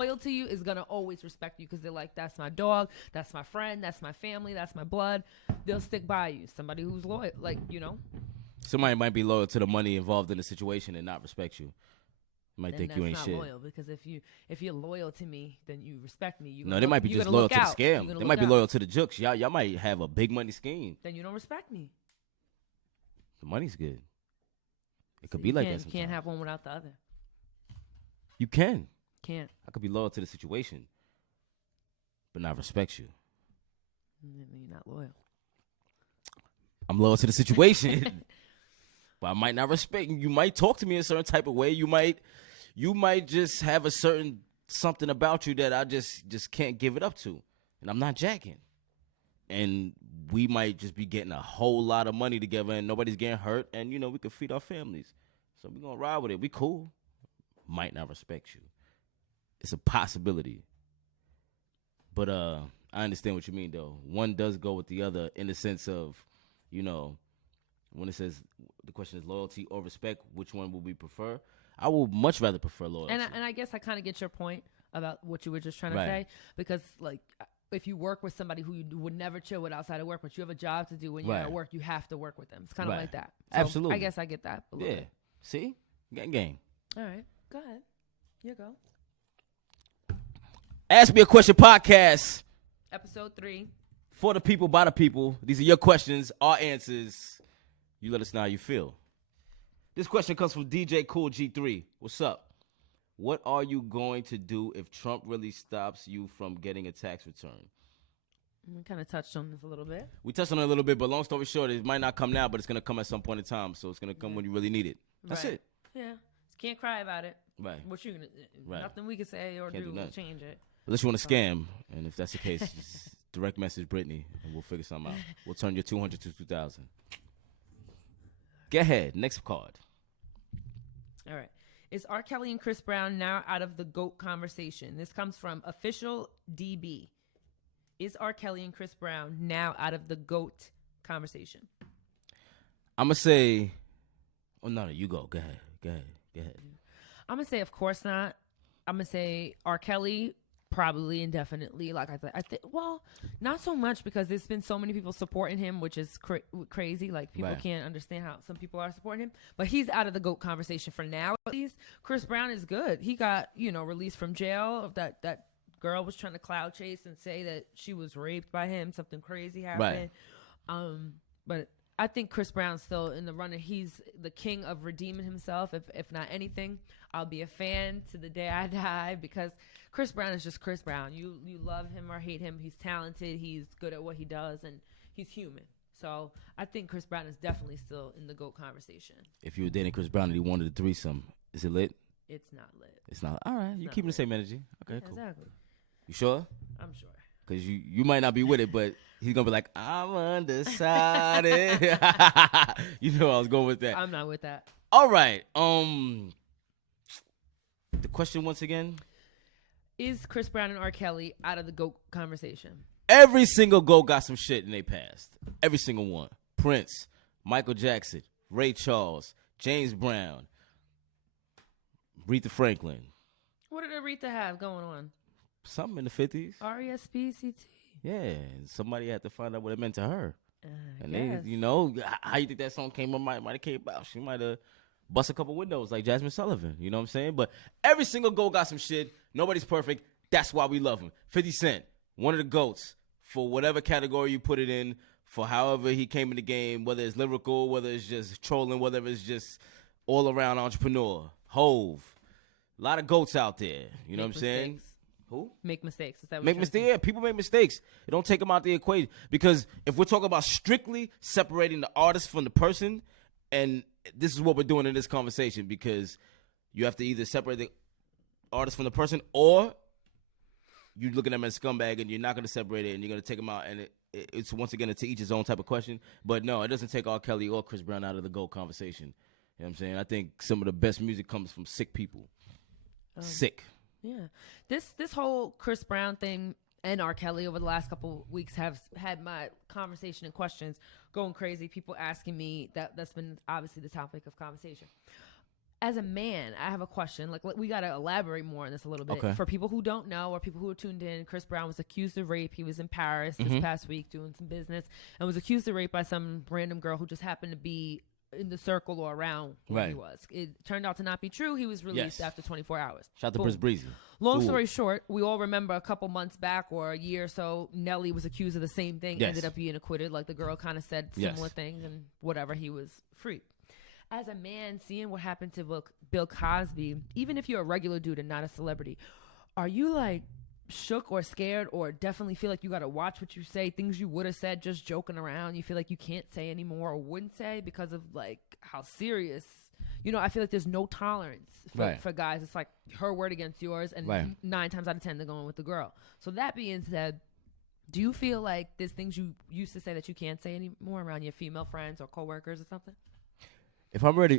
loyal to you is gonna always respect you because they're like, that's my dog, that's my friend, that's my family, that's my blood. They'll stick by you. Somebody who's loyal, like, Somebody might be loyal to the money involved in the situation and not respect you. Might then think you ain't that's shit. not loyal, because if you're loyal to me, then you respect me. No, they might be just loyal to the scam. They might be loyal to the jokes. Y'all might have a big money scheme. Then you don't respect me. The money's good. It could So be like that. You can't have one without the other. You can. Can't. I could be loyal to the situation, but not respect you. You're not loyal. I'm loyal to the situation, but I might not respect you. You might talk to me a certain type of way. You might just have a certain something about you that I just can't give it up to, and I'm not jacking. And we might just be getting a whole lot of money together, and nobody's getting hurt, and we could feed our families. So we're gonna ride with it. We cool. Might not respect you. It's a possibility. But I understand what you mean, though. One does go with the other in the sense of, when it says the question is loyalty or respect, which one would we prefer? I would much rather prefer loyalty. And I guess I kind of get your point about what you were just trying to say, because like, if you work with somebody who you would never chill with outside of work, but you have a job to do when you're at work, you have to work with them. It's kind of like that. So Absolutely. I guess I get that a little bit. See? Game. All right. Go ahead. You go. Ask Me a Question podcast. Episode 3. For the people, by the people. These are your questions, our answers. You let us know how you feel. This question comes from DJ Cool G3. What's up? What are you going to do if Trump really stops you from getting a tax return? We kind of touched on this a little bit. We touched on it a little bit, but long story short, it might not come now, but it's going to come at some point in time. So it's going to come when you really need it. That's it. Yeah. Can't cry about it. Right. What you gonna? Nothing we can say or do will change it. Unless you want to scam, and if that's the case, just direct message Brittany, and we'll figure something out. We'll turn your 200 to 2,000. Get ahead. Next card. All right. Is R. Kelly and Chris Brown now out of the GOAT conversation? This comes from Official DB. Is R. Kelly and Chris Brown now out of the GOAT conversation? I'm going to say, no, you go. Go ahead. I'm going to say, of course not. I'm going to say R. Kelly, probably indefinitely. Like I think, well, not so much, because there's been so many people supporting him, which is crazy. Like, people can't understand how some people are supporting him. But he's out of the GOAT conversation for now, at least. Chris Brown is good. He got, released from jail. That girl was trying to cloud chase and say that she was raped by him. Something crazy happened. But I think Chris Brown's still in the running. He's the king of redeeming himself. If not anything, I'll be a fan to the day I die, because Chris Brown is just Chris Brown. You love him or hate him. He's talented. He's good at what he does, and he's human. So I think Chris Brown is definitely still in the GOAT conversation. If you were dating Chris Brown and he wanted a threesome, is it lit? It's not lit. It's not. All right. You keeping the same energy. Okay, cool. Exactly. You sure? I'm sure. Because you might not be with it, but he's going to be like, I'm undecided. You know I was going with that. I'm not with that. All right. The question once again. Is Chris Brown and R. Kelly out of the GOAT conversation? Every single GOAT got some shit in their past. Every single one. Prince, Michael Jackson, Ray Charles, James Brown, Aretha Franklin. What did Aretha have going on? Something in the 50s. R-E-S-P-C-T. Yeah, and somebody had to find out what it meant to her. And yes. they, how you think that song might have came about? She might have bust a couple windows like Jasmine Sullivan. You know what I'm saying? But every single GOAT got some shit. Nobody's perfect. That's why we love him. 50 Cent, one of the GOATs, for whatever category you put it in, for however he came in the game, whether it's lyrical, whether it's just trolling, whether it's just all-around entrepreneur. Hove. A lot of GOATs out there. You know what I'm saying? Who? Make mistakes. Is that what make mistakes? Yeah, people make mistakes. It don't take them out the equation. Because if we're talking about strictly separating the artist from the person, and this is what we're doing in this conversation, because you have to either separate the artist from the person, or you're looking at them as a scumbag and you're not going to separate it and you're going to take them out. And it's once again a to each his own type of question. But no, it doesn't take R. Kelly or Chris Brown out of the GOAT conversation. You know what I'm saying? I think some of the best music comes from sick people. Sick. Yeah. This whole Chris Brown thing and R. Kelly over the last couple weeks have had my conversation and questions going crazy. People asking me that's been obviously the topic of conversation. As a man, I have a question. Like, we got to elaborate more on this a little bit. Okay. For people who don't know or people who are tuned in, Chris Brown was accused of rape. He was in Paris this past week doing some business and was accused of rape by some random girl who just happened to be in the circle or around where he was. It turned out to not be true. He was released after 24 hours. Shout out to Chris Breezy. Long story short, we all remember a couple months back or a year or so, Nelly was accused of the same thing, ended up being acquitted. Like the girl kind of said similar things and whatever, he was free. As a man, seeing what happened to Bill Cosby, even if you're a regular dude and not a celebrity, are you like shook or scared or definitely feel like you got to watch what you say, things you would have said just joking around, you feel like you can't say anymore or wouldn't say because of like how serious, you know, I feel like there's no tolerance for guys. It's like her word against yours, and 9 times out of 10 they're going with the girl. So that being said, do you feel like there's things you used to say that you can't say anymore around your female friends or coworkers or something? How am I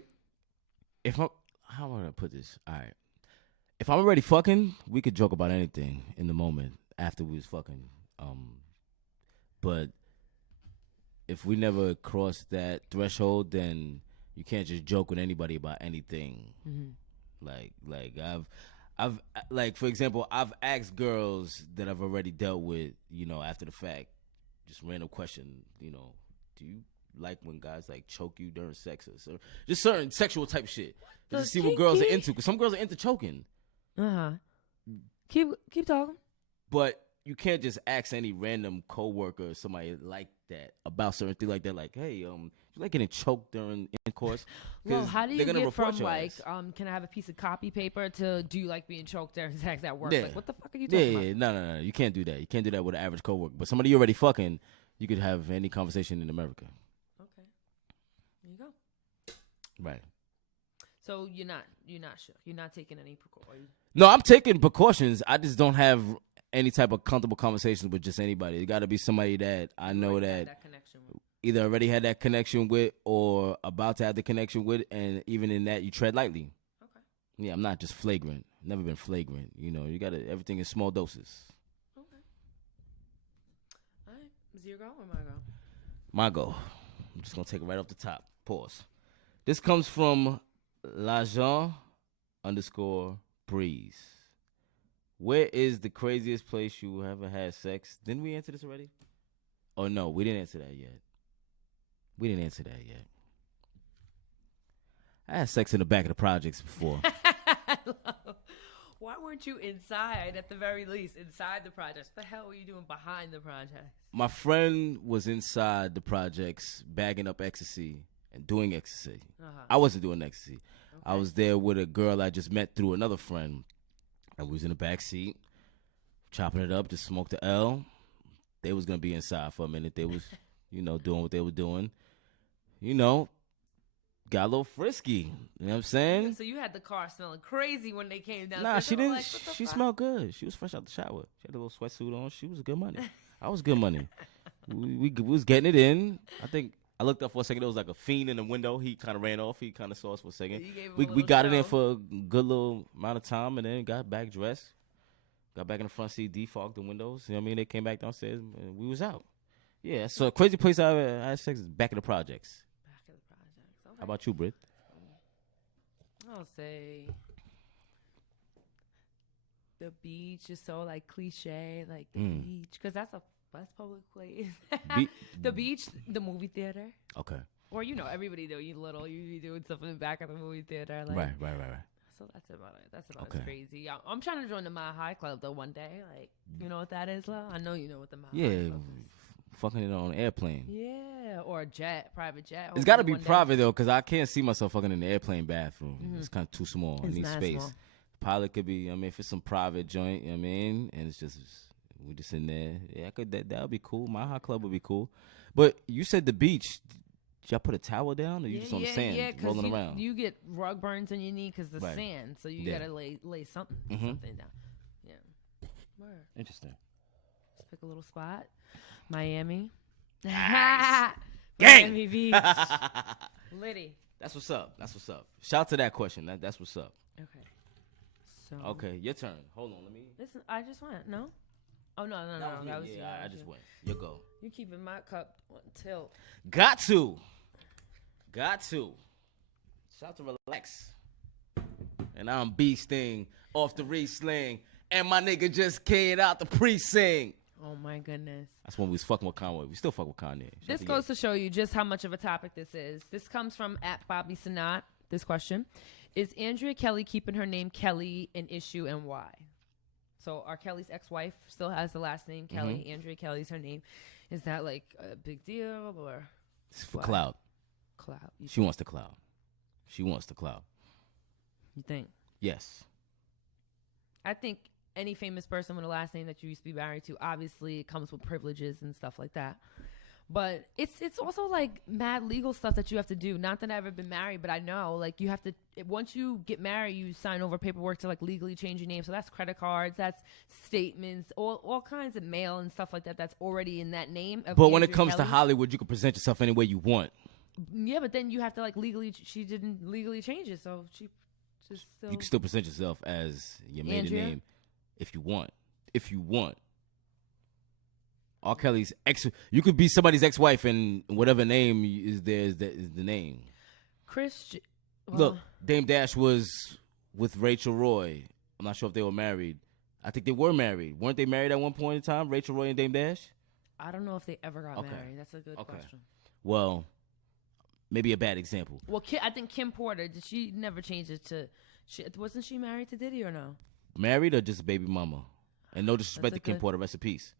gonna put this? All right. If I'm already fucking, we could joke about anything in the moment after we was fucking. But if we never cross that threshold, then you can't just joke with anybody about anything. Like I've like, for example, I've asked girls that I've already dealt with, you know, after the fact, just random question, you know, do you like when guys like choke you during sex or just certain sexual type shit? Just to see what girls are into, because some girls are into choking. Keep talking. But you can't just ask any random coworker or somebody like that about certain things like that. Like, hey, you like getting choked during intercourse? Well, how do you get from like, can I have a piece of copy paper to do you like being choked during sex at work? Like, what the fuck are you talking about? No. You can't do that. You can't do that with an average coworker. But somebody you already fucking, you could have any conversation in America. Okay, there you go. Right. So you're not sure. You're not taking any precautions. No, I'm taking precautions. I just don't have any type of comfortable conversations with just anybody. It got to be somebody that I know that connection with. Either already had that connection with or about to have the connection with, and even in that, you tread lightly. Okay. Yeah, I'm not just flagrant. Never been flagrant. You know, you got to everything in small doses. Okay. All right. Is your go or my go? My go. I'm just gonna take it right off the top. Pause. This comes from L'Agent _Breeze. Where is the craziest place you ever had sex? Didn't we answer this already? Oh, no, we didn't answer that yet. I had sex in the back of the projects before. Why weren't you inside at the very least? Inside the projects? What the hell were you doing behind the projects? My friend was inside the projects bagging up ecstasy and doing ecstasy. I wasn't doing ecstasy. Okay. I was there with a girl I just met through another friend. And we was in the back seat, chopping it up, just smoked the L. They was going to be inside for a minute. They was, you know, doing what they were doing. You know, got a little frisky. You know what I'm saying? So you had the car smelling crazy when they came down. Nah, she didn't. She smelled good. She was fresh out the shower. She had a little sweatsuit on. She was good money. I was good money. we was getting it in. I think I looked up for a second. There was like a fiend in the window. He kind of ran off. He kind of saw us for a second. We got it in for a good little amount of time, and then got back dressed. Got back in the front seat, defogged the windows. You know what I mean? They came back downstairs, and we was out. Yeah, so a crazy place I ever had sex is back in the projects. Back in the projects. Okay. How about you, Britt? I'll say the beach is so like cliche, like the beach, because that's public place. The beach, the movie theater. Okay. Or everybody though, you be doing something in the back of the movie theater. Like, right. So that's about it. That's about as crazy. I'm trying to join the Mile High Club though one day. Like, you know what that is, Lo? I know you know what the Mile High Club is. Fucking it on an airplane. Yeah, or a private jet. It's got to be private though, because I can't see myself fucking in the airplane bathroom. It's kind of too small. I need space. Small. Pilot could be. I mean, if it's some private joint, you know what I mean, and it's just we just in there. Yeah, that would be cool. Mile High Club would be cool. But you said the beach. Did y'all put a towel down, or you just on the sand rolling around? You get rug burns on your knee because the sand, so you gotta lay something down. Yeah. Word. Interesting. Let's pick a little spot. Miami. Nice. Miami Beach. Liddy. That's what's up. Shout out to that question. That's what's up. Okay. So. Okay, your turn. Hold on, let me. Listen, I just went. No. Oh no. That was you. I just went. You go. You keeping my cup on tilt. Got to. Shout out to Relax. and I'm beasting off the re-sling, and my nigga just came out the precinct. Oh my goodness. That's when we was fucking with Conway. We still fuck with Kanye. This goes to show you just how much of a topic this is. This comes from @Bobby Sanat. This question: is Andrea Kelly keeping her name Kelly an issue, and why? So R. Kelly's ex-wife still has the last name Kelly. Mm-hmm. Andrea Kelly's her name. Is that like a big deal or? It's for clout. Clout. She wants the clout. She wants the clout. You think? Yes. I think any famous person with a last name that you used to be married to, obviously it comes with privileges and stuff like that. But it's also like mad legal stuff that you have to do. Not that I've ever been married, but I know like you have to, once you get married, you sign over paperwork to like legally change your name. So that's credit cards, that's statements, all kinds of mail and stuff like that that's already in that name. But when it comes to Hollywood, you can present yourself any way you want. Yeah, but then you have to like legally, she didn't legally change it. So she just still. You can still present yourself as your maiden name if you want. If you want. R. Kelly's you could be somebody's ex-wife and whatever name is there is the name. Look, Dame Dash was with Rachel Roy. I'm not sure if they were married. I think they were married. Weren't they married at one point in time, Rachel Roy and Dame Dash? I don't know if they ever got married. That's a good question. Well, maybe a bad example. Well, I think Kim Porter, she never changed it to, wasn't she married to Diddy or no? Married or just a baby mama? And no disrespect to Kim Porter, rest in peace.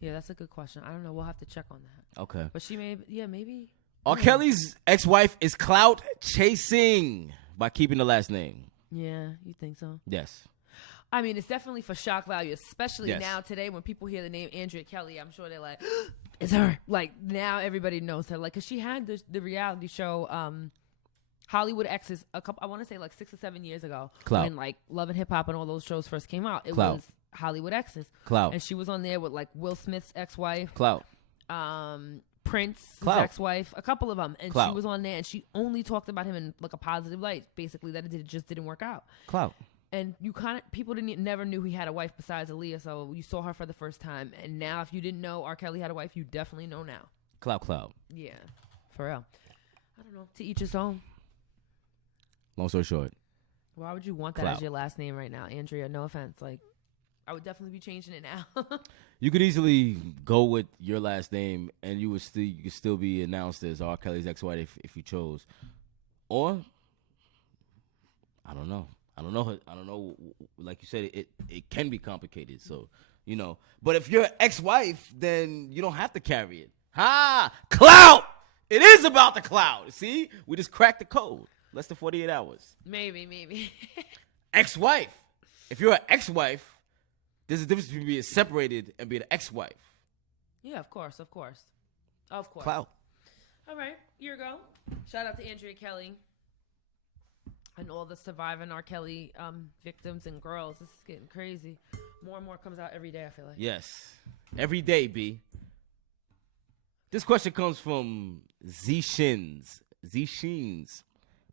Yeah, that's a good question. I don't know. We'll have to check on that. Okay. But she maybe. R. Kelly's ex-wife is clout chasing by keeping the last name. Yeah, you think so? Yes. I mean, it's definitely for shock value, especially now today when people hear the name Andrea Kelly. I'm sure they're like, it's her. Like, now everybody knows her. Like, because she had the reality show, Hollywood Exes, I want to say like 6 or 7 years ago. Clout. When like Love and Hip Hop and all those shows first came out. It Clout. was Hollywood Exes. Clout. And she was on there with like Will Smith's ex-wife. Clout. Prince's ex-wife, a couple of them. And Clout. she was on there and she only talked about him in like a positive light. Basically that it just didn't work out. Clout. And you people never knew he had a wife besides Aaliyah, so you saw her for the first time. And now, if you didn't know R. Kelly had a wife, you definitely know now. Clout. Yeah, for real. I don't know. To each his own. Long story short. Why would you want that as your last name right now, Andrea? No offense. Like, I would definitely be changing it now. You could easily go with your last name, and you could still be announced as R. Kelly's ex-wife if you chose, or I don't know. I don't know. Like you said, it can be complicated. So, you know. But if you're ex-wife, then you don't have to carry it. Clout! It is about the clout. See? We just cracked the code. Less than 48 hours. Maybe. Ex-wife. If you're an ex-wife, there's a difference between being separated and being an ex-wife. Yeah, of course. Clout. All right. Here we go. Shout out to Andrea Kelly. And all the surviving R. Kelly victims and girls. This is getting crazy. More and more comes out every day, I feel like. Yes. Every day, B. This question comes from Z Shins.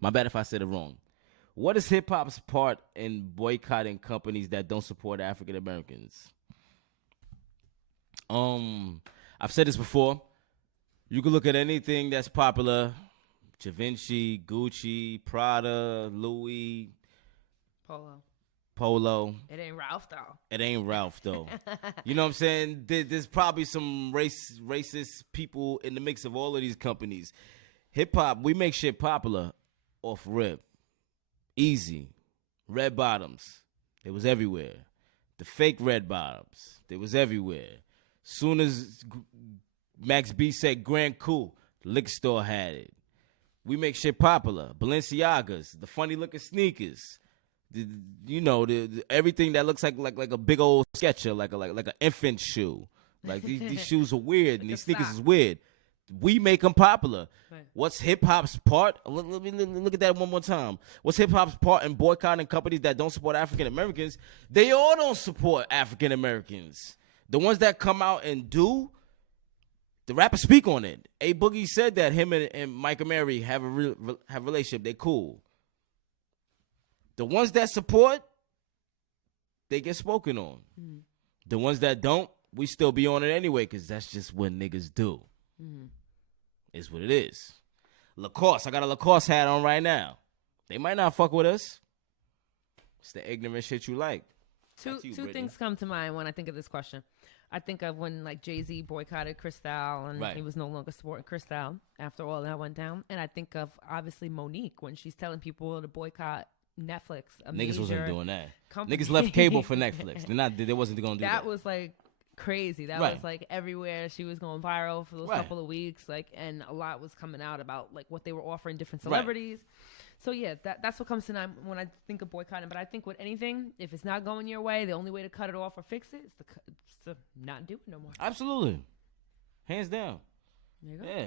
My bad if I said it wrong. What is hip-hop's part in boycotting companies that don't support African Americans? I've said this before. You can look at anything that's popular. Givenchy, Gucci, Prada, Louis, Polo. It ain't Ralph, though. You know what I'm saying? There's probably some racist people in the mix of all of these companies. Hip-hop, we make shit popular off rip. Easy. Red bottoms. It was everywhere. The fake red bottoms. They was everywhere. Soon as Max B said Grand Coup, the liquor store had it. We make shit popular. Balenciagas, the funny looking sneakers, the everything that looks like a big old Sketcher, like an infant shoe. Like these shoes are weird and these sneakers is weird. We make them popular. Right. What's hip hop's part? Let me look at that one more time. What's hip hop's part in boycotting companies that don't support African Americans? They all don't support African Americans. The ones that come out and do. The rappers speak on it. A Boogie said that him and Mike Amiri have a relationship. They cool. The ones that support, they get spoken on. Mm-hmm. The ones that don't, we still be on it anyway because that's just what niggas do. Mm-hmm. It's what it is. Lacoste, I got a Lacoste hat on right now. They might not fuck with us. It's the ignorant shit you like. Two things come to mind when I think of this question. I think of when like Jay-Z boycotted Cristal and he was no longer supporting Cristal after all that went down. And I think of obviously Monique when she's telling people to boycott Netflix. Niggas wasn't doing that. Company. Niggas left cable for Netflix. They wasn't going to do that. That was like crazy. That was like everywhere. She was going viral for those couple of weeks. Like, and a lot was coming out about like what they were offering different celebrities. So yeah, that's what comes to mind when I think of boycotting. But I think with anything, if it's not going your way, the only way to cut it off or fix it is to not do it no more. Absolutely, hands down. There you go. Yeah,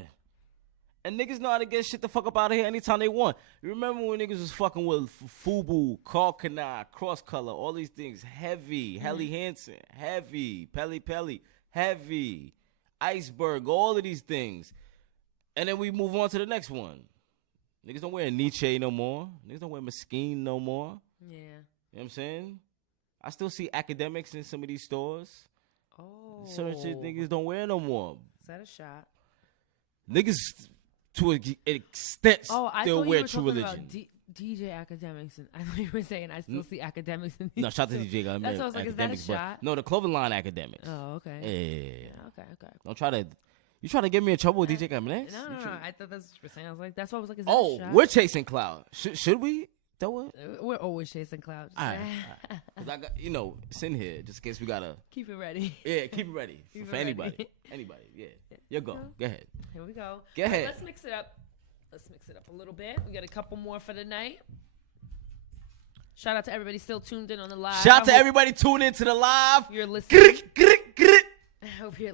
and niggas know how to get shit the fuck up out of here anytime they want. You remember when niggas was fucking with Fubu, Carl Kanai, Cross Color, all these things, heavy, Helly Hansen, heavy, Pelly, heavy, Iceberg, all of these things, and then we move on to the next one. Niggas don't wear Nietzsche no more. Niggas don't wear Mesquite no more. Yeah. You know what I'm saying? I still see academics in some of these stores. Oh. Certain shit niggas don't wear no more. Is that a shot? Niggas, to an extent, I still thought wear you were true talking religion. about DJ academics. And I thought you were saying I still see academics in these. No, shout out to DJ. That's what I was like, is that a shot? No, the clothing line academics. Oh, okay. Yeah. Okay. Don't try to... You try to get me in trouble with DJ Kamenex? No. I thought that's what you were saying. I was like, that's why I was like, is that a shot? We're chasing cloud. Should we throw it? We're always chasing clouds. All right. Because I got, it's in here just in case we got to... Keep it ready. Yeah, keep it ready. For anybody. Ready. Anybody, yeah. You go. Go ahead. Here we go. Go ahead. Let's mix it up. A little bit. We got a couple more for the night. Shout out to everybody still tuned in on the live. Shout out to everybody tuned into the live. You're listening. I hope you're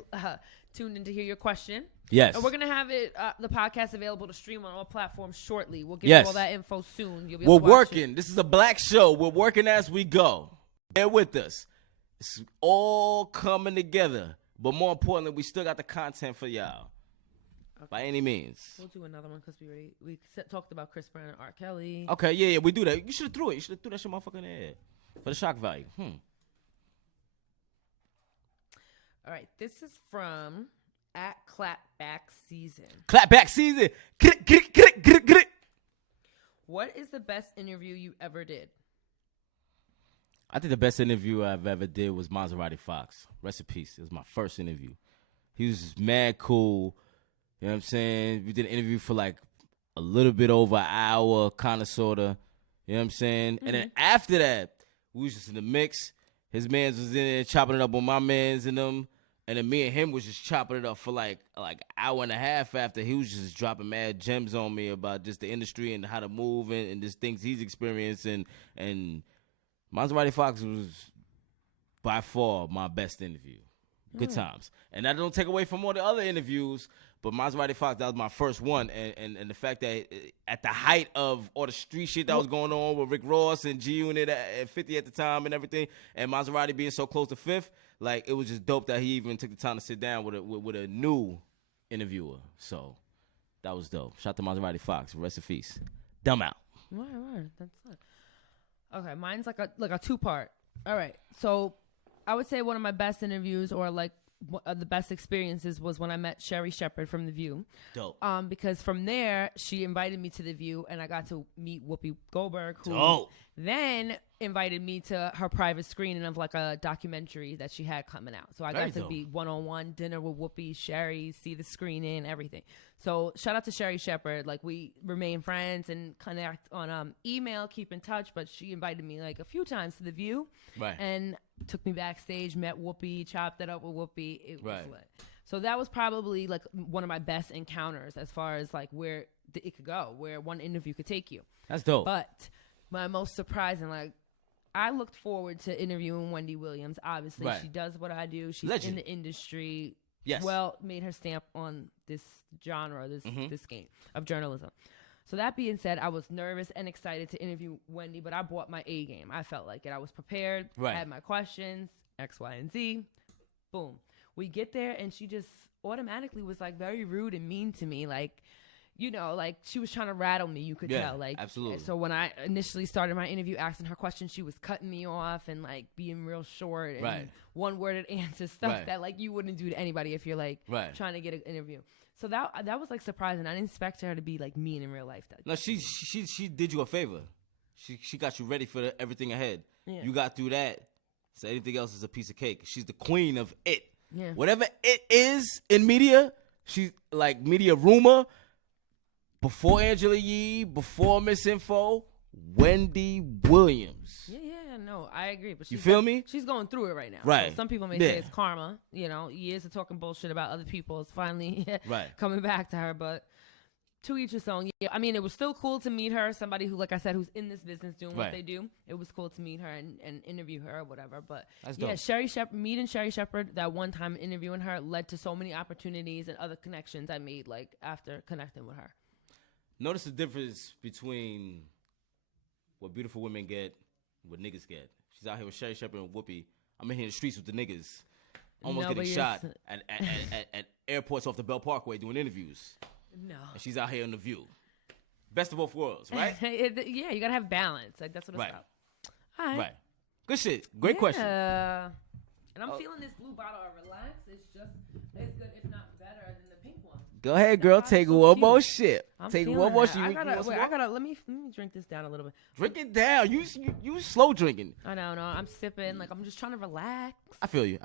tuned in to hear your question. Yes. And we're going to have it, the podcast available to stream on all platforms shortly. We'll give you all that info soon. You'll be able to watch working. it. This is a black show. We're working as we go. Bear with us. It's all coming together. But more importantly, we still got the content for y'all. Okay. By any means. We'll do another one because we talked about Chris Brown and R. Kelly. Okay, yeah, we do that. You should have threw it. You should have threw that shit motherfucker in the air. For the shock value. All right. This is from @Clapback Season. Clapback Season. What is the best interview you ever did? I think the best interview I've ever did was Maserati Fox. Rest in peace. It was my first interview. He was mad cool. You know what I'm saying? We did an interview for like a little bit over an hour, kind of, sort of. You know what I'm saying? Mm-hmm. And then after that, we was just in the mix. His mans was in there chopping it up with my mans and them. And then me and him was just chopping it up for like hour and a half after. He was just dropping mad gems on me about just the industry and how to move and just things he's experiencing. And Maserati Fox was by far my best interview. Good times. And that don't take away from all the other interviews, but Maserati Fox, that was my first one. And the fact that at the height of all the street shit that was going on with Rick Ross and G-Unit at 50 at the time and everything, and Maserati being so close to fifth, like, it was just dope that he even took the time to sit down with a new interviewer. So that was dope. Shout out to Maserati Fox. Rest in peace. Dumb out. Word. That's it. Okay, mine's like a two-part. All right, so I would say one of my best interviews or like the best experiences was when I met Sherry Shepherd from The View. Dope. Because from there, she invited me to The View and I got to meet Whoopi Goldberg, who dope. Then invited me to her private screening of like a documentary that she had coming out. So I got to be one-on-one dinner with Whoopi, Sherry, see the screening, everything. So shout out to Sherry Shepherd. Like, we remain friends and connect on email, keep in touch. But she invited me like a few times to The View, and took me backstage, met Whoopi, chopped it up with Whoopi. It was lit. So that was probably like one of my best encounters as far as like where it could go, where one interview could take you. That's dope. But my most surprising, like, I looked forward to interviewing Wendy Williams. Obviously, she does what I do. She's in the industry. Yes. Well, made her stamp on this genre, this game of journalism. So that being said, I was nervous and excited to interview Wendy, but I brought my A game. I felt like it. I was prepared. I had my questions, X, Y, and Z. Boom. We get there, and she just automatically was like very rude and mean to me. Like, you know, like she was trying to rattle me, you could tell. Like, absolutely. So when I initially started my interview asking her questions, she was cutting me off and like being real short and one-worded answers, stuff that like you wouldn't do to anybody if you're like trying to get an interview. So that was like surprising. I didn't expect her to be like mean in real life. No, she did you a favor. She got you ready for everything ahead. Yeah. You got through that. So anything else is a piece of cake. She's the queen of it. Yeah. Whatever it is in media, she's like media rumor. Before Angela Yee, before Miss Info, Wendy Williams. Yeah, no, I agree. But You feel me? She's going through it right now. Right. So some people may Yeah. say it's karma. You know, years of talking bullshit about other people is finally Right. coming back to her. But to each his own. Yeah, I mean, it was still cool to meet her. Somebody who, like I said, who's in this business doing what Right. they do. It was cool to meet her and interview her or whatever. But That's yeah, dope. meeting Sherry Shepherd that one time, interviewing her, led to so many opportunities and other connections I made like after connecting with her. Notice the difference between what beautiful women get and what niggas get. She's out here with Sherry Shepherd and Whoopi. I'm in here in the streets with the niggas. Almost No, getting but shot you're at airports off the Bell Parkway doing interviews. No. And she's out here on The View. Best of both worlds, right? Yeah, you gotta have balance. Like that's what it's Right. about. All right. Right. Good shit. Great question. And I'm Oh. feeling this blue bottle of Relax. It's just as good, if not better, than the pink one. Go ahead, girl. That Take bottle's one so more cute. shit. I'm Take feeling one more that. shit. I You gotta, want some wait, more? I gotta let me drink this down a little bit. Drink it down. You slow drinking. I know, no, I'm sipping. Like I'm just trying to relax. I feel you.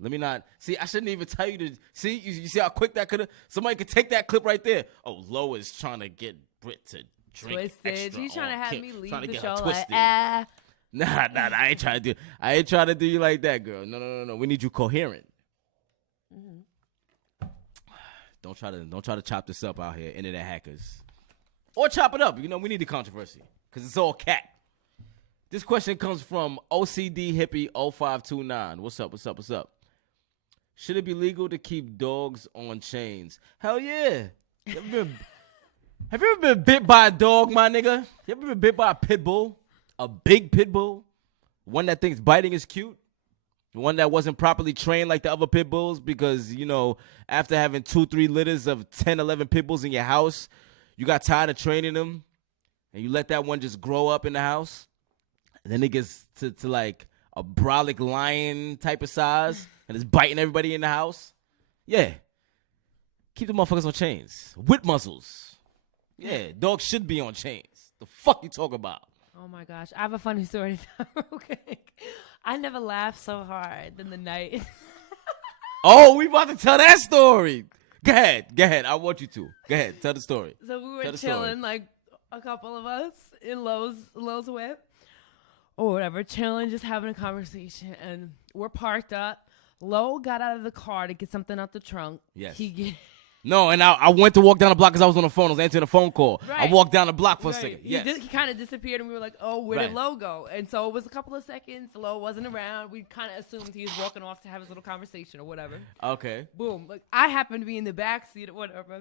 Let me not see. I shouldn't even tell you to see. You see how quick that could have. Somebody could take that clip right there. Oh, Lo is trying to get Brit to drink Twisted. extra She's trying to on have Kim. me leave Trying to the get show her like, twisted. ah. Nah. I ain't trying to do you like that, girl. No. We need you coherent. Don't try to chop this up out here, internet hackers, or chop it up. You know we need the controversy because it's all cat. This question comes from OCD Hippie 0529. What's up? Should it be legal to keep dogs on chains? Hell yeah. Have you ever been bit by a dog, my nigga? You ever been bit by a pit bull? A big pit bull? One that thinks biting is cute? One that wasn't properly trained like the other pit bulls because, you know, after having 2-3 litters of 10, 11 pit bulls in your house, you got tired of training them and you let that one just grow up in the house. And then it gets to like a brolic lion type of size and it's biting everybody in the house. Yeah. Keep the motherfuckers on chains. With muzzles. Yeah, dogs should be on chains. The fuck you talking about? Oh my gosh, I have a funny story. Okay, I never laughed so hard than the night. Oh, we about to tell that story. Go ahead. I want you to. Go ahead, tell the story. So we were Tell the story. chilling, like a couple of us in Lowe's whip or whatever, chilling, just having a conversation, and we're parked up. Lo got out of the car to get something out the trunk. Yes. No, and I went to walk down the block because I was on the phone. I was answering a phone call. Right. I walked down the block for a right. second. Yes. He kind of disappeared, and we were like, "Oh, where Right. did Lo go?" And so it was a couple of seconds. Lo wasn't around. We kind of assumed he was walking off to have his little conversation or whatever. Okay. Boom. Like I happened to be in the back seat or whatever.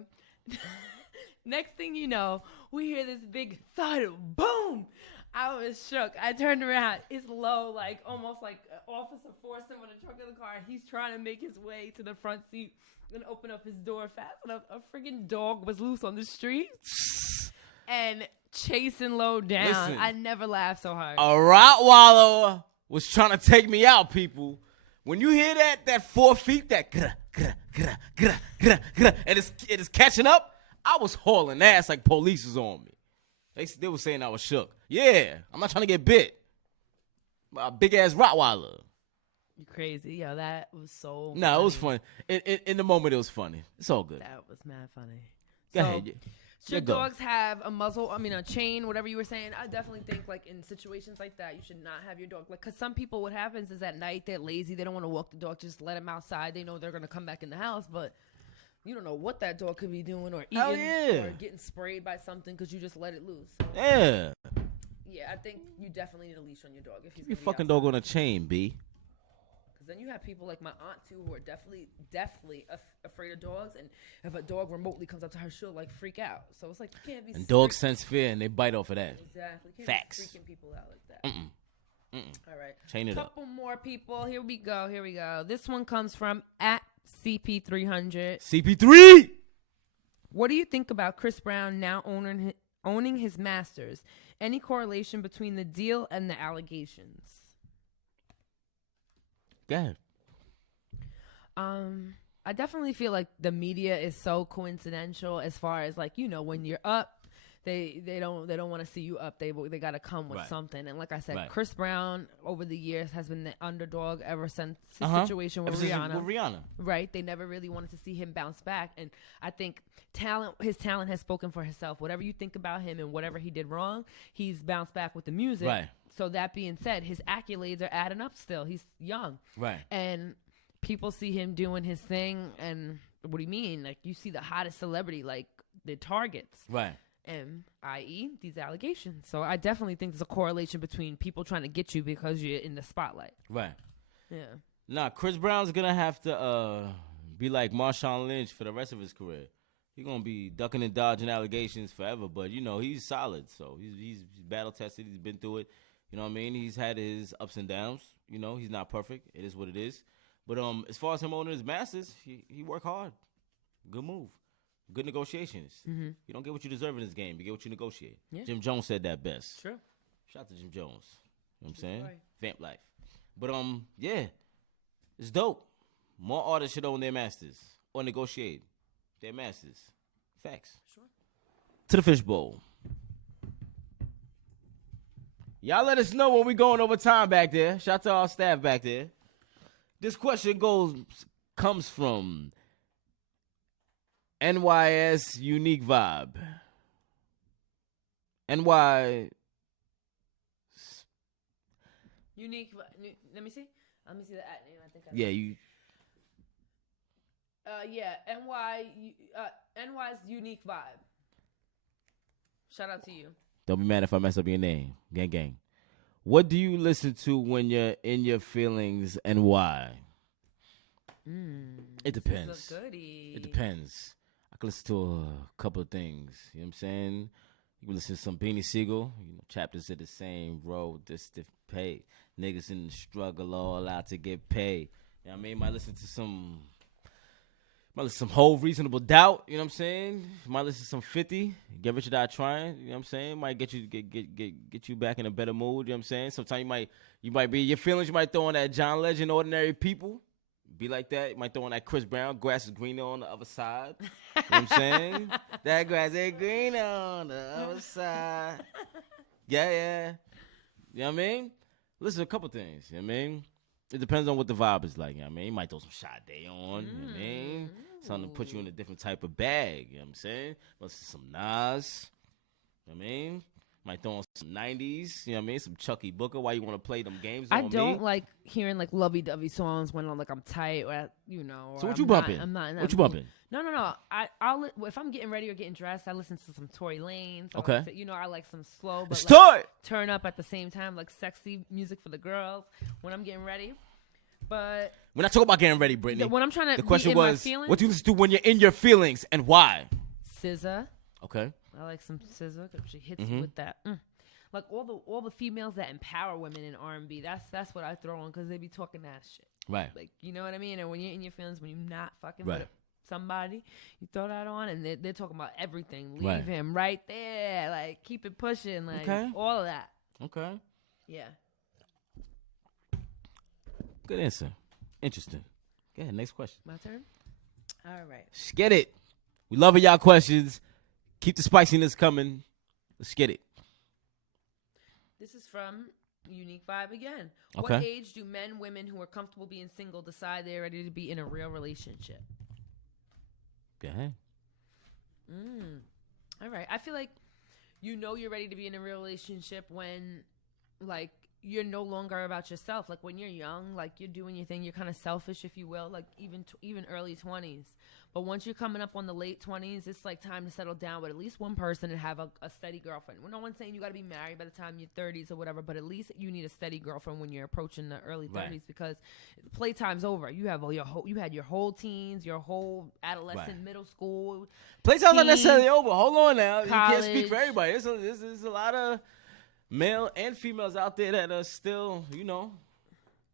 Next thing you know, we hear this big thud. Boom. I was shook. I turned around. It's Lo, like almost like an officer forced him in the trunk of the car. He's trying to make his way to the front seat and open up his door fast enough. A freaking dog was loose on the street and chasing Lo down. Listen. I never laughed so hard. A Rottweiler was trying to take me out, people. When you hear that 4 feet, that and it is catching up, I was hauling ass like police was on me. They were saying I was shook. Yeah, I'm not trying to get bit by a big ass Rottweiler. You crazy. Yo, that was so No, it was funny. In the moment, it was funny. It's all good. That was mad funny. Go So, ahead. should go. dogs have a chain, whatever you were saying? I definitely think, like, in situations like that, you should not have your dog. Like, because some people, what happens is at night, they're lazy. They don't want to walk the dog. Just let them outside. They know they're going to come back in the house, but you don't know what that dog could be doing or eating Hell yeah. or getting sprayed by something because you just let it loose. So, Yeah. yeah, I think you definitely need a leash on your dog. If he's Your gonna be fucking outside. dog on a chain, B. Because then you have people like my aunt, too, who are definitely afraid of dogs. And if a dog remotely comes up to her, she'll, like, freak out. So it's like, you can't be And dogs sense fear and they bite off of that. Exactly. You can't Facts. be freaking people out like that. All right. Chain it up. Couple more people. Here we go. This one comes from at CP300. CP3! What do you think about Chris Brown now owning his masters? Any correlation between the deal and the allegations? Go ahead. I definitely feel like the media is so coincidental as far as, like, you know, when you're up, they don't want to see you up. They got to come with Right. something. And like I said, Right. Chris Brown over the years has been the underdog ever since his Uh-huh. situation with Ever since Rihanna. with Rihanna. Right? They never really wanted to see him bounce back. And I think his talent has spoken for himself. Whatever you think about him and whatever he did wrong, he's bounced back with the music. Right. So that being said, his accolades are adding up still. He's young. Right. And people see him doing his thing. And what do you mean? Like, you see the hottest celebrity, like the targets. Right. And i.e. these allegations. So I definitely think there's a correlation between people trying to get you because you're in the spotlight. Right. Yeah. Nah, Chris Brown's gonna have to be like Marshawn Lynch for the rest of his career. He's gonna be ducking and dodging allegations forever, but you know he's solid. So he's battle tested. He's been through it. You know what I mean? He's had his ups and downs. You know he's not perfect. It is what it is. But as far as him owning his masters, he worked hard. Good move. Good negotiations. Mm-hmm. You don't get what you deserve in this game. You get what you negotiate. Yeah. Jim Jones said that best. Sure. Shout out to Jim Jones. You know what I'm saying? Right. Vamp life. But yeah. It's dope. More artists should own their masters or negotiate their masters. Facts. Sure. To the fishbowl. Y'all let us know when we going over time back there. Shout out to our staff back there. This question comes from NYS Unique Vibe. NY. Unique. Let me see. Let me see the at name. I think. Yeah, you. Yeah. NY's Unique Vibe. Shout out to you. Don't be mad if I mess up your name. Gang, gang. What do you listen to when you're in your feelings and why? It depends. This is a goodie. It depends. I can listen to a couple of things. You know what I'm saying? You can listen to some Beanie Siegel. You know, chapters of the same road, this stiff pay. Niggas in the struggle all out to get paid. You know what I mean? Might listen to some whole Reasonable Doubt. You know what I'm saying? Might listen to some 50. Get Rich or Die Trying. You know what I'm saying? Might get you back in a better mood. You know what I'm saying? Sometimes you might be in your feelings. You might throw on that John Legend, Ordinary People. Be like that. You might throw on that Chris Brown. Grass is greener on the other side. You know what I'm saying? That grass is greener on the other side. Yeah. You know what I mean? Listen to a couple things. You know what I mean? It depends on what the vibe is like. You know what I mean? You might throw some Sade on. You know what I mean? Something to put you in a different type of bag. You know what I'm saying? Listen to some Nas. You know what I mean? Might throw on some 90s. You know what I mean? Some Chucky Booker. Why you want to play them games on I me? don't like hearing like lovey-dovey songs when I'm like I'm tight or you know. So what I'm you bumping? I'm not. What you bumping? No. I'll if I'm getting ready or getting dressed, I listen to some Tory Lanez. Okay. You know, I like some slow but Start. like, turn up at the same time, like sexy music for the girls when I'm getting ready. But We're not talking about getting ready, Brittany. when I'm trying to The question be in my was, feelings, what do you listen to when you're in your feelings and why? SZA. Okay. I like some SZA because she hits you with that. Like all the females that empower women in R&B. That's what I throw on because they be talking that shit. Right. Like, you know what I mean? And when you're in your feelings, when you're not fucking Right. with somebody, you throw that on, and they're talking about everything. Leave Right. him right there. Like, keep it pushing. Like, Okay. all of that. Okay. Yeah. Good answer. Interesting. Go ahead. Next question. My turn? All right. Let's get it. We love y'all questions. Keep the spiciness coming. Let's get it. This is from Unique Vibe again. Okay. What age do men, women who are comfortable being single decide they're ready to be in a real relationship? Go ahead. All right. I feel like you're ready to be in a real relationship when, like, you're no longer about yourself. Like, when you're young, like, you're doing your thing. You're kind of selfish, if you will, like, even early 20s. But once you're coming up on the late 20s, it's, like, time to settle down with at least one person and have a steady girlfriend. Well, no one's saying you got to be married by the time you're 30s or whatever, but at least you need a steady girlfriend when you're approaching the early 30s Right. because playtime's over. You have you had your whole teens, your whole adolescent, Right. middle school. Playtime's not Teens, necessarily over. Hold on now. You can't speak for college. everybody. There's a lot of male and females out there that are still,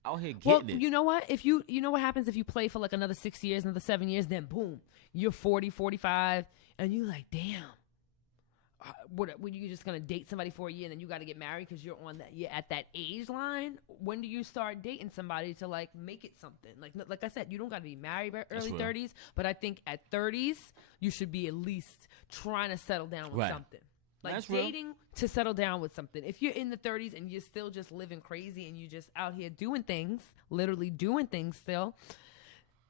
out here getting Well, it. you know what? If you know what happens if you play for like another 6 years, another 7 years, then boom, you're 40, 45, and you're like, damn. What you just gonna date somebody for a year and then you got to get married because you're at that age line? When do you start dating somebody to like make it something? Like I said, you don't got to be married by early real. 30s, but I think at 30s you should be at least trying to settle down with Right. something. Like That's real. dating to settle down with something. If you're in the 30s and you're still just living crazy and you just out here doing things, literally doing things still,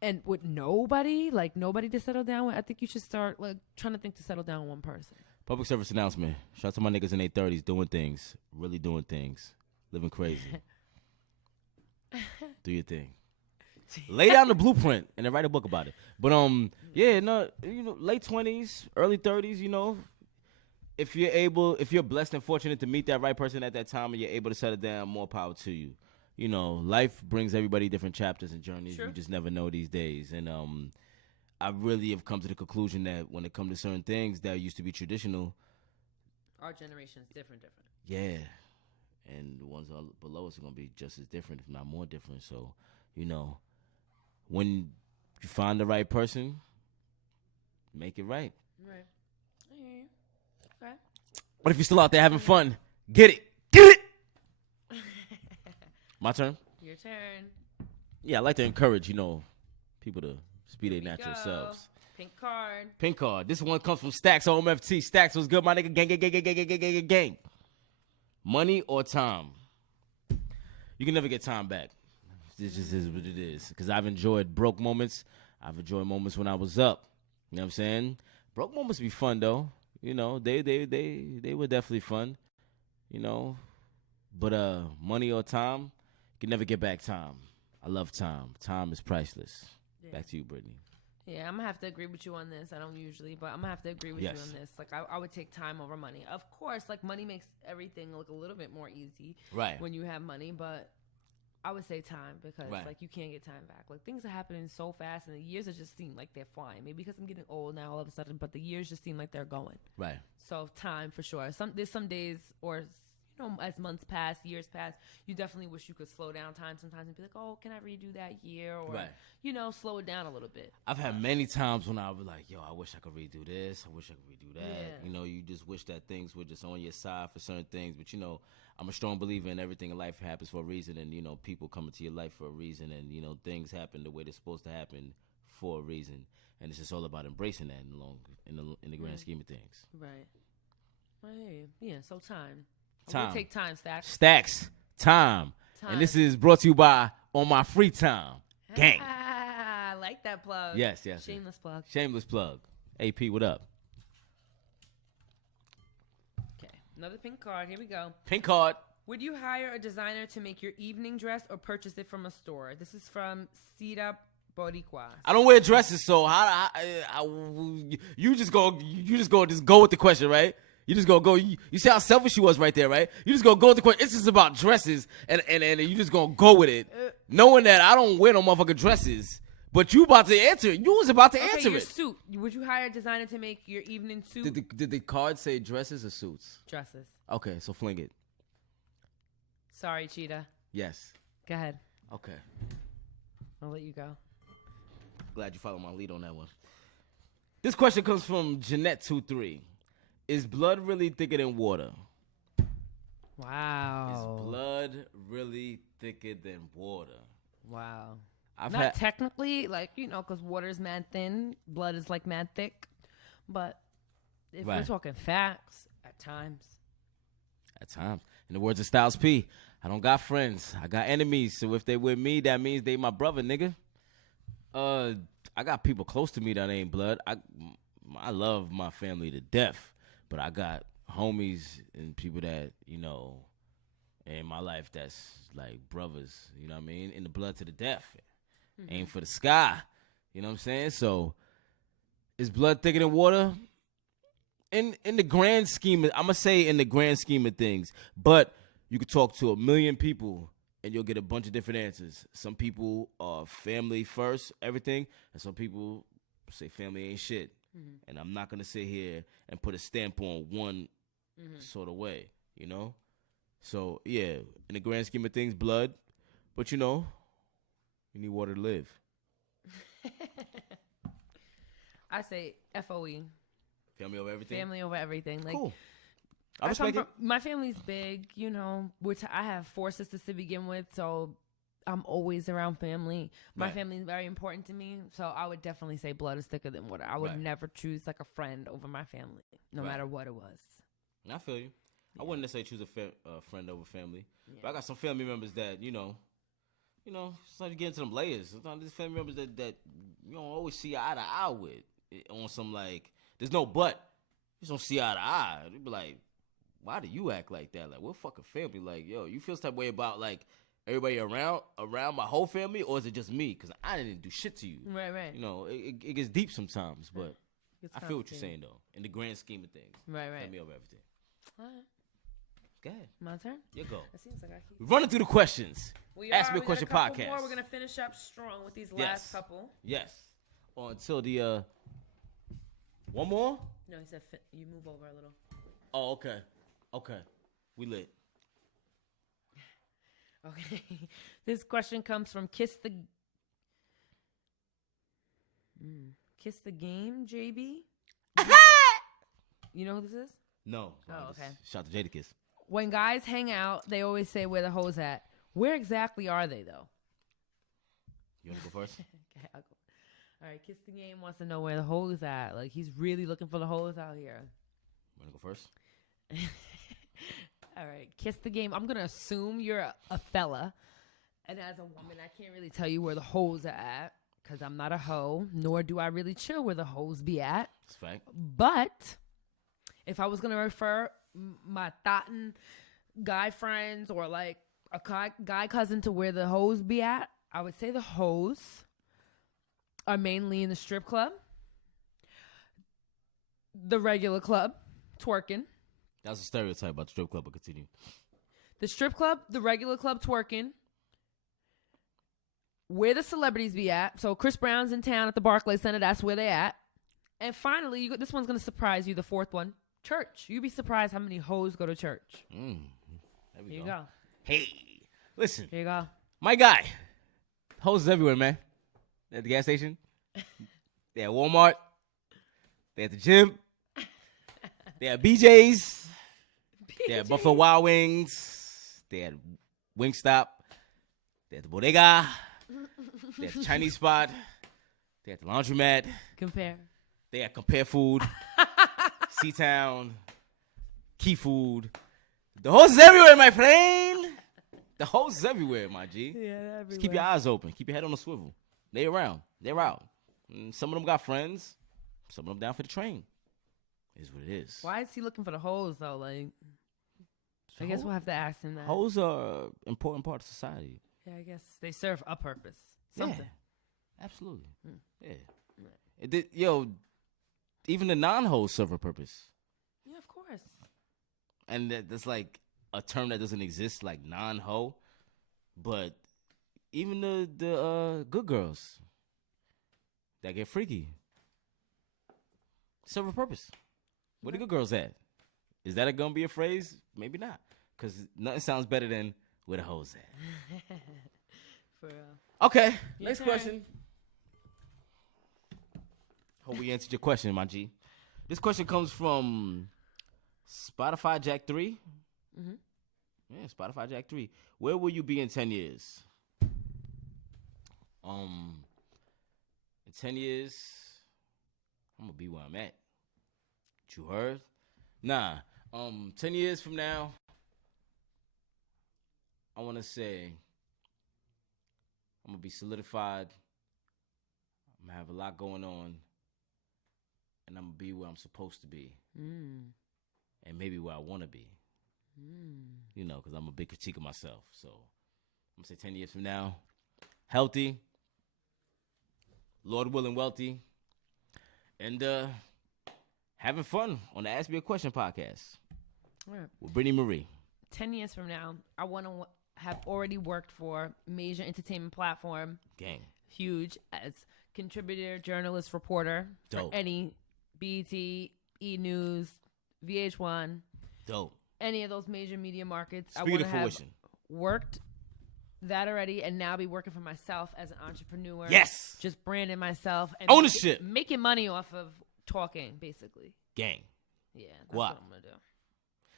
and with nobody to settle down with, I think you should start like trying to think to settle down with one person. Public service announcement. Shout out to my niggas in their 30s doing things, really doing things, living crazy. Do your thing. Lay down the blueprint and then write a book about it. But yeah, no, late 20s, early 30s, if you're blessed and fortunate to meet that right person at that time and you're able to settle down, more power to you. Life brings everybody different chapters and journeys. Sure. You just never know these days. And I really have come to the conclusion that when it comes to certain things that used to be traditional, our generation is different. yeah, and the ones below us are going to be just as different, if not more different. So, when you find the right person, make it right. Right. Okay. But if you're still out there having fun, get it. My turn? Your turn. Yeah, I like to encourage, people to be their Here we natural go. selves. Pink card. This one comes from Stacks Home FT. Stacks was good, my nigga. Gang. Money or time? You can never get time back. This just is what it is. Because I've enjoyed broke moments. I've enjoyed moments when I was up. You know what I'm saying? Broke moments be fun though. They were definitely fun. But money or time, you can never get back time. I love time. Time is priceless. Yeah. Back to you, Brittany. Yeah, I'm going to have to agree with you on this. I don't usually, but I'm going to have to agree with you on this. Like, I would take time over money. Of course, like, money makes everything look a little bit more easy when you have money, but I would say time because, like, you can't get time back. Like, things are happening so fast, and the years just seem like they're flying. Maybe because I'm getting old now all of a sudden, but the years just seem like they're going. Right. So, time for sure. There's some days or as months pass, years pass, you definitely wish you could slow down time sometimes and be like, oh, can I redo that year? Or, slow it down a little bit. I've had many times when I was like, yo, I wish I could redo this. I wish I could redo that. Yeah. You just wish that things were just on your side for certain things. But, I'm a strong believer in everything in life happens for a reason. And, people come into your life for a reason. And, things happen the way they're supposed to happen for a reason. And it's just all about embracing that in the grand scheme of things. Right. I hear you. Yeah, so time. Time. We'll take time, Stacks. Stacks. Time. And this is brought to you by On My Free Time. Gang. I like that plug. Yes. Shameless plug. Shameless plug. AP, what up? Okay. Another pink card. Here we go. Pink card. Would you hire a designer to make your evening dress or purchase it from a store? This is from Cita Boricua. I don't wear dresses, so you just go with the question, right? You just go. You see how selfish she was right there, right? You just go with the question. It's just about dresses, and you just gonna go with it, knowing that I don't wear no motherfucking dresses. But you about to answer it. You was about to answer your it. Suit. Would you hire a designer to make your evening suit? Did the card say dresses or suits? Dresses. Okay, so fling it. Sorry, Cheetah. Yes. Go ahead. Okay. I'll let you go. Glad you followed my lead on that one. This question comes from Jeanette23. Is blood really thicker than water? Wow. Is blood really thicker than water? Wow. Not technically, because water is mad thin, blood is mad thick. But if we're talking facts, at times. At times. In the words of Styles P, I don't got friends. I got enemies. So if they with me, that means they my brother, nigga. I got people close to me that ain't blood. I love my family to death. But I got homies and people that, in my life that's like brothers, you know what I mean? In the blood to the death. Mm-hmm. Aim for the sky. You know what I'm saying? So is blood thicker than water? In the grand scheme, I'm going to say in the grand scheme of things. But you could talk to 1 million people and you'll get a bunch of different answers. Some people are family first, everything. And some people say family ain't shit. Mm-hmm. And I'm not going to sit here and put a stamp on one sort of way, So, yeah, in the grand scheme of things, blood. But, you need water to live. I say FOE. Family over everything? Family over everything. Cool. I respect it. My family's big, I have 4 sisters to begin with, so I'm always around family. My family is very important to me, so I would definitely say blood is thicker than water. I would never choose a friend over my family, no matter what it was. I feel you. Yeah. I wouldn't necessarily choose a friend over family. Yeah. But I got some family members that, sometimes you get into them layers. Sometimes there's family members that you don't always see eye to eye with. On some, like, there's no but. You just don't see eye to eye. They be like, why do you act like that? Like, we're fucking family. Like, yo, you feel some type of way about, like, everybody around my whole family, or is it just me? Because I didn't do shit to you. Right. You know, it gets deep sometimes, but It's I feel what you're complicated. saying, though, in the grand scheme of things. Right. Family over everything. All right. Go ahead. My turn. You go. It seems like I keep. We're running through the questions. Ask Me a We got Question couple podcast. More. We're gonna finish up strong with these last couple. Yes. Or until the one more? No, he said you move over a little. Oh, okay. Okay. We lit. Okay. This question comes from Kiss the Game, JB. You know who this is? No. Oh, okay. Shout to Jadakiss. When guys hang out, they always say where the hoes at. Where exactly are they, though? You want to go first? Okay, I'll go. All right, Kiss the Game wants to know where the hoes at. Like, he's really looking for the hoes out here. You want to go first? All right, Kiss the Game. I'm going to assume you're a fella. And as a woman, I can't really tell you where the hoes are at because I'm not a hoe, nor do I really chill where the hoes be at. That's a fact. But if I was going to refer my thoughtin' guy friends or like a guy cousin to where the hoes be at, I would say the hoes are mainly in the strip club, the regular club, twerking. That's a stereotype about the strip club, but continue. The strip club, the regular club, twerking. Where the celebrities be at. So Chris Brown's in town at the Barclays Center. That's where they at. And finally, this one's going to surprise you, the fourth one. Church. You'd be surprised how many hoes go to church. There we Here go. you go. Hey, listen. Here you go. My guy. Hoes everywhere, man. They're at the gas station. They're at Walmart. They're at the gym. They're at BJ's. They're at Buffalo Wild Wings. They're at Wingstop. They're at the Bodega. They're at the Chinese spot. They're at the laundromat. Compare. They're at Compare Food. C-Town. Key Food. The hoes is everywhere, my friend. The hoes is everywhere, my G. Yeah, everywhere. Just keep your eyes open. Keep your head on the swivel. They around. They're out. Some of them got friends. Some of them down for the train. Is what it is. Why is he looking for the hoes, though? Like, I guess we'll have to ask him that. Hoes are an important part of society. Yeah, I guess they serve a purpose. Something. Yeah, absolutely. Yeah. Even the non-hoes serve a purpose. Yeah, of course. And that's like a term that doesn't exist, like non-ho. But even the good girls that get freaky serve a purpose. Where the good girls at? Is that gonna be a phrase? Maybe not. Because nothing sounds better than where the hoes at. For real. Okay, Your next turn. question. Hope we answered your question, my G. This question comes from Spotify Jack 3. Mm-hmm. Yeah, Spotify Jack 3. Where will you be in 10 years? In 10 years, I'm gonna be where I'm at. You heard? Nah. 10 years from now, I wanna say I'm gonna be solidified. I'm gonna have a lot going on. And I'm gonna be where I'm supposed to be. And maybe where I wanna be. You know, because I'm a big critique of myself. So I'm gonna say 10 years from now, healthy, Lord willing, wealthy, and having fun on the Ask Me a Question podcast All right. with Brittany Marie. 10 years from now, I want to have already worked for a major entertainment platform. Gang. Huge as contributor, journalist, reporter Dope. for any BET, E! News, VH1, Dope. any of those major media markets. I Speaking want of to have fruition. worked that already and now be working for myself as an entrepreneur. Yes. Just branding myself. And Ownership. Making money off of talking, basically. Gang. Yeah, that's Guap. what I'm going to do.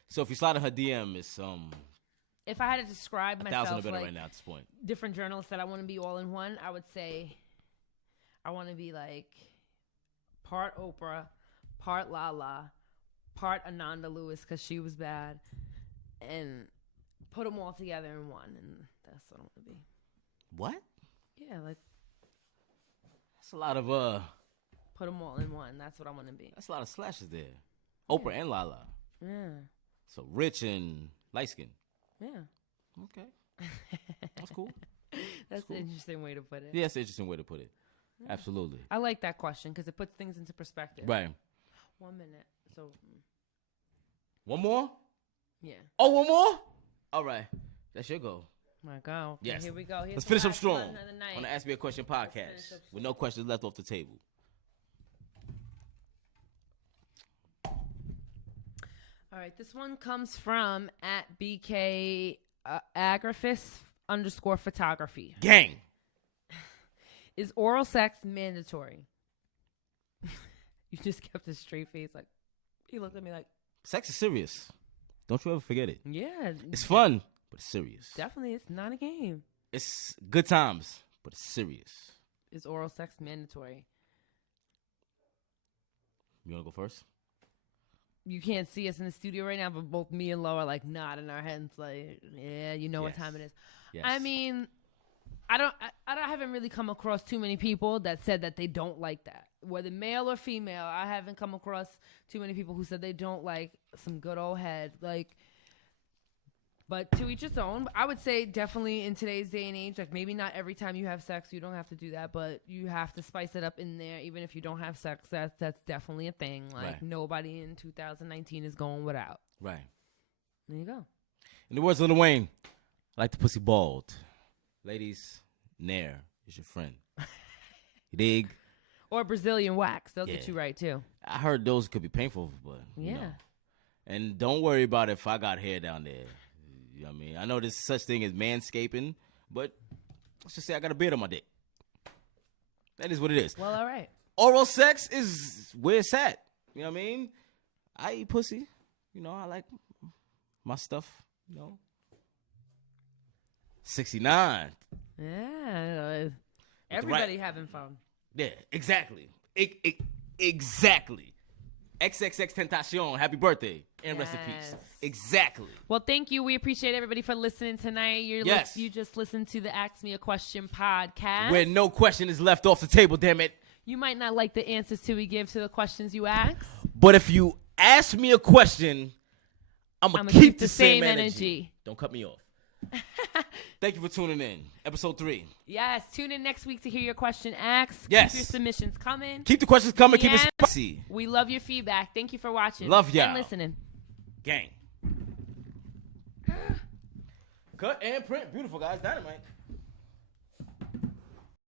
So if you slide in her DM, it's If I had to describe 1,000 myself or better like right now at this point. different journalists that I want to be all in one, I would say I want to be like part Oprah, part Lala, part Ananda Lewis because she was bad, and put them all together in one, and that's what I want to be. What? Yeah, like That's a lot of put them all in one. That's what I want to be. That's a lot of slashes there. Oprah and Lala. Yeah. So rich and light skin. Yeah. Okay. That's cool. That's cool. an interesting way to put it. Yeah, it's an interesting way to put it. Yeah. Absolutely. I like that question because it puts things into perspective. Right. 1 minute. So, One more? yeah. Oh, one more? All right. That's your goal. My God. Okay, Yes. here we go. Here's Let's the finish up last strong one of the night. on the Ask Me a Question finish podcast up with no questions left off the table. All right. This one comes from at BK Agraphis_photography. Gang. Is oral sex mandatory? You just kept a straight face. Like, he looked at me like, Sex is serious. Don't you ever forget it. yeah. It's fun, but it's serious. Definitely. It's not a game. It's good times, but it's serious. Is oral sex mandatory? You want to go first? You can't see us in the studio right now, but both me and Lo are like nodding our heads like, yeah, you know what Yes. time it is. Yes. I mean, I haven't really come across too many people that said that they don't like that. Whether male or female, I haven't come across too many people who said they don't like some good old head. Like, but to each his own. I would say definitely in today's day and age, like maybe not every time you have sex, you don't have to do that, but you have to spice it up in there. Even if you don't have sex, that's definitely a thing. Like Right. nobody in 2019 is going without. Right. There you go. In the words of Lil Wayne, I like the pussy bald. Ladies, Nair is your friend. You dig? Or Brazilian wax. They'll get Yeah. you right too. I heard those could be painful, but you Yeah. know. And don't worry about if I got hair down there. You know what I mean? I know there's such thing as manscaping, but let's just say I got a beard on my dick. That is what it is. Well, all right. Oral sex is where it's at. You know what I mean? I eat pussy. You know, I like my stuff, you know. 69. Yeah. Everybody having fun. Yeah, exactly. Exactly. XXX Tentacion, happy birthday. And rest in peace. Yes. Exactly. Well, thank you. We appreciate everybody for listening tonight. Yes. You just listened to the Ask Me a Question podcast. Where no question is left off the table, damn it. You might not like the answers we give to the questions you ask. But if you ask me a question, I'm going to keep the same energy. Don't cut me off. Thank you for tuning in. Episode 3. Yes. Tune in next week to hear your question asked. Yes. Keep your submissions coming. Keep the questions coming. Keep it DMs. spicy. We love your feedback. Thank you for watching. Love y'all. And listening. Gang. Cut and print. Beautiful, guys. Dynamite.